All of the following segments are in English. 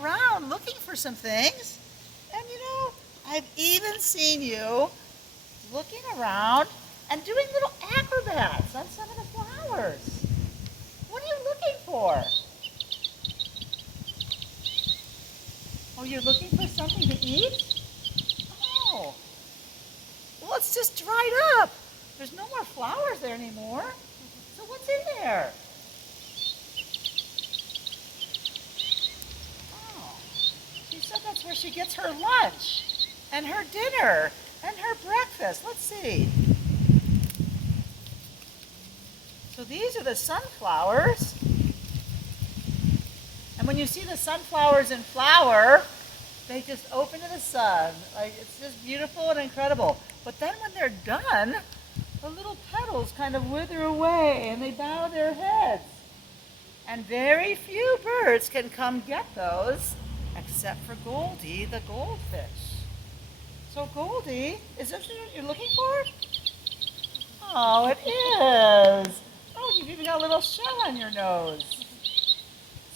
around looking for some things. And I've even seen you looking around and doing little acrobats on some of the flowers. What are you looking for? Oh, you're looking for something to eat? Oh, well, it's just dried up. There's no more flowers there anymore. So what's in there? Oh, she said that's where she gets her lunch and her dinner and her breakfast. Let's see. So these are the sunflowers. And when you see the sunflowers in flower, they just open to the sun. Like, it's just beautiful and incredible. But then when they're done, the little petals kind of wither away and they bow their heads. And very few birds can come get those except for Goldy, the goldfish. So Goldy, is this what you're looking for? Oh, it is. Oh, you've even got a little shell on your nose.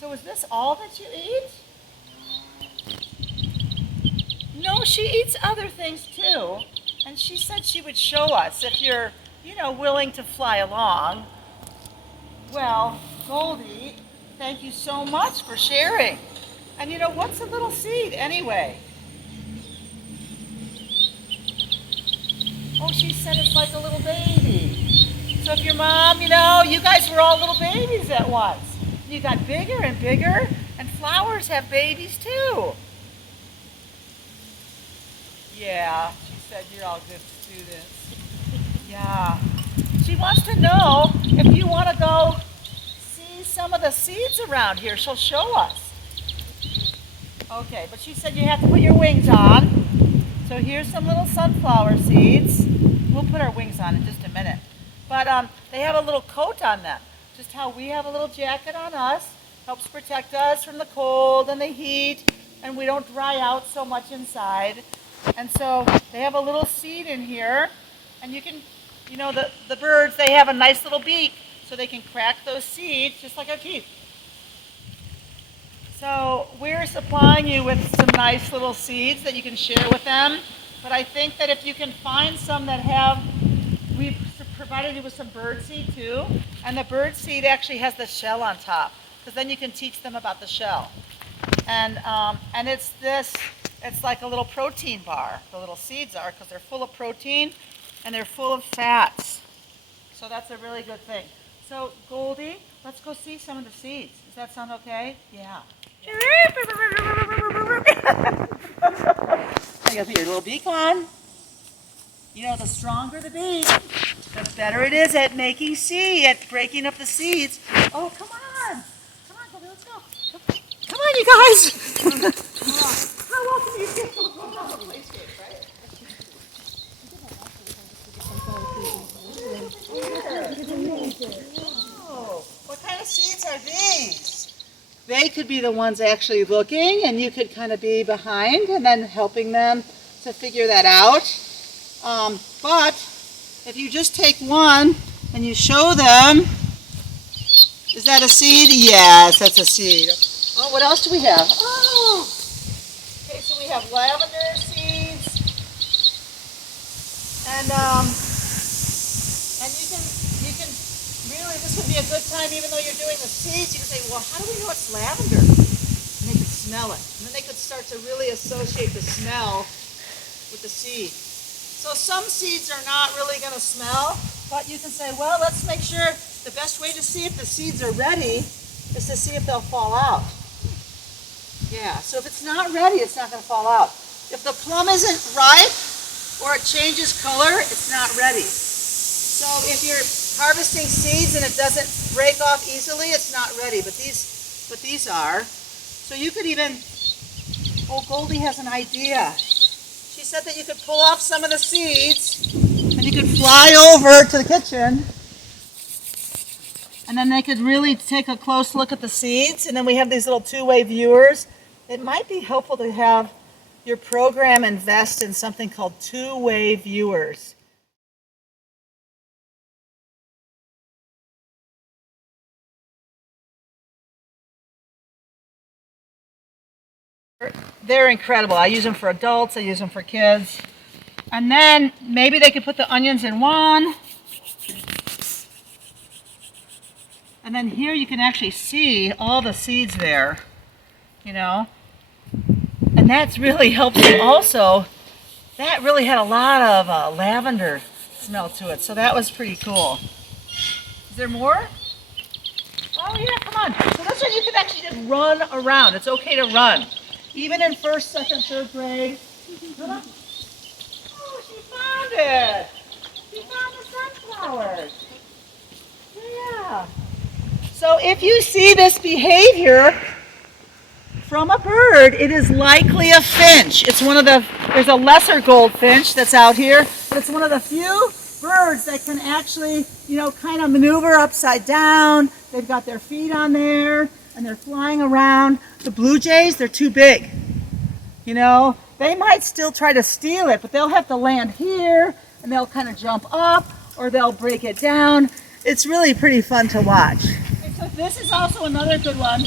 So is this all that you eat? No, she eats other things too. And she said she would show us if you're, willing to fly along. Well, Goldy, thank you so much for sharing. And what's a little seed anyway? Oh, she said it's like a little baby. So if your mom, you guys were all little babies at once. You got bigger and bigger, and flowers have babies too. Yeah, she said you're all good students. Yeah. She wants to know if you want to go see some of the seeds around here. She'll show us. Okay, but she said you have to put your wings on. So here's some little sunflower seeds. We'll put our wings on in just a minute. But they have a little coat on them. Just how we have a little jacket on us. Helps protect us from the cold and the heat. And we don't dry out so much inside. And so they have a little seed in here. And you can, the birds, they have a nice little beak. So they can crack those seeds just like our teeth. So we're supplying you with some nice little seeds that you can share with them. But I think that if you can find some that have, we've provided you with some bird seed too. And the bird seed actually has the shell on top. Because then you can teach them about the shell. And it's like a little protein bar, the little seeds are, because they're full of protein and they're full of fats. So that's a really good thing. So Goldy, let's go see some of the seeds. Does that sound okay? Yeah. I gotta put your little beak on. The stronger the beak, the better it is at making seed, at breaking up the seeds. Oh, come on. Come on, Goldy, let's go. Come on, you guys. How often do you get to on the playscape, right? Oh, what kind of seeds are these? They could be the ones actually looking, and you could kind of be behind and then helping them to figure that out. But if you just take one and you show them, is that a seed? Yes, that's a seed. Oh, what else do we have? Oh, okay, so we have lavender seeds, and you can really, this would be a good time, even though you're doing the seeds, you can say, well, how do we know it's lavender? And they could smell it, and then they could start to really associate the smell with the seed. So some seeds are not really going to smell, but you can say, well, let's make sure the best way to see if the seeds are ready is to see if they'll fall out. Yeah, so if it's not ready, it's not going to fall out. If the plum isn't ripe or it changes color, it's not ready. So if you're harvesting seeds and it doesn't break off easily, it's not ready, but these are. So you could even, oh, Goldy has an idea. She said that you could pull off some of the seeds and you could fly over to the kitchen and then they could really take a close look at the seeds, and then we have these little two-way viewers. It might be helpful to have your program invest in something called two-way viewers. They're incredible. I use them for adults, I use them for kids. And then maybe they could put the onions in one. And then here you can actually see all the seeds there, you know. And that's really helpful also. That really had a lot of lavender smell to it, so that was pretty cool. Is there more? Oh yeah, come on. So this one you can actually just run around. It's okay to run. Even in first, second, third grade. Oh, she found it. She found the sunflowers. Yeah. So if you see this behavior from a bird, it is likely a finch. It's one of the, there's a lesser goldfinch that's out here, but it's one of the few birds that can actually, you know, kind of maneuver upside down. They've got their feet on there and they're flying around. The blue jays, they're too big. You know, they might still try to steal it, but they'll have to land here and they'll kind of jump up or they'll break it down. It's really pretty fun to watch. Okay, so this is also another good one.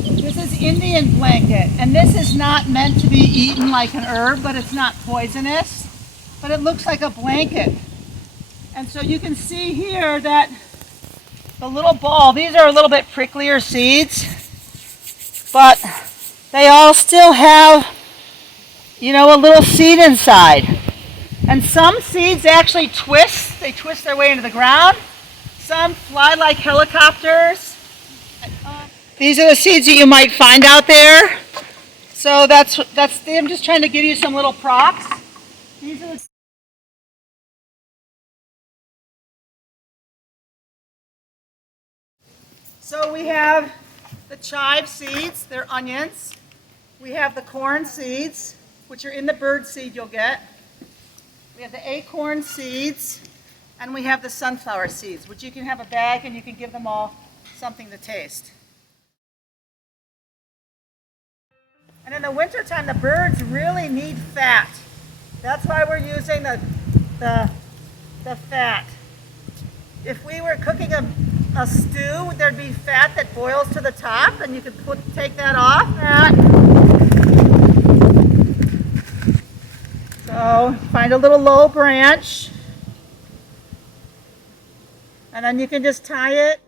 This is Indian blanket, and this is not meant to be eaten like an herb, but it's not poisonous, but it looks like a blanket. And so you can see here that the little ball, these are a little bit pricklier seeds, but they all still have, you know, a little seed inside. And some seeds actually twist, they twist their way into the ground. Some fly like helicopters. These are the seeds that you might find out there. So that's I'm just trying to give you some little props. These are the So we have the chive seeds, they're onions. We have the corn seeds, which are in the bird seed you'll get. We have the acorn seeds, and we have the sunflower seeds, which you can have a bag and you can give them all something to taste. And in the wintertime, the birds really need fat. That's why we're using the fat. If we were cooking a stew, there'd be fat that boils to the top, and you could take that off. So find a little low branch, and then you can just tie it.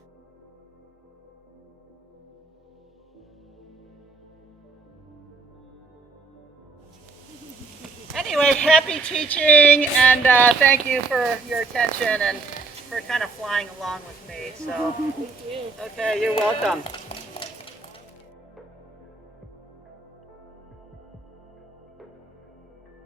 Anyway, happy teaching, and thank you for your attention and for kind of flying along with me. So, thank you. Okay, you're welcome.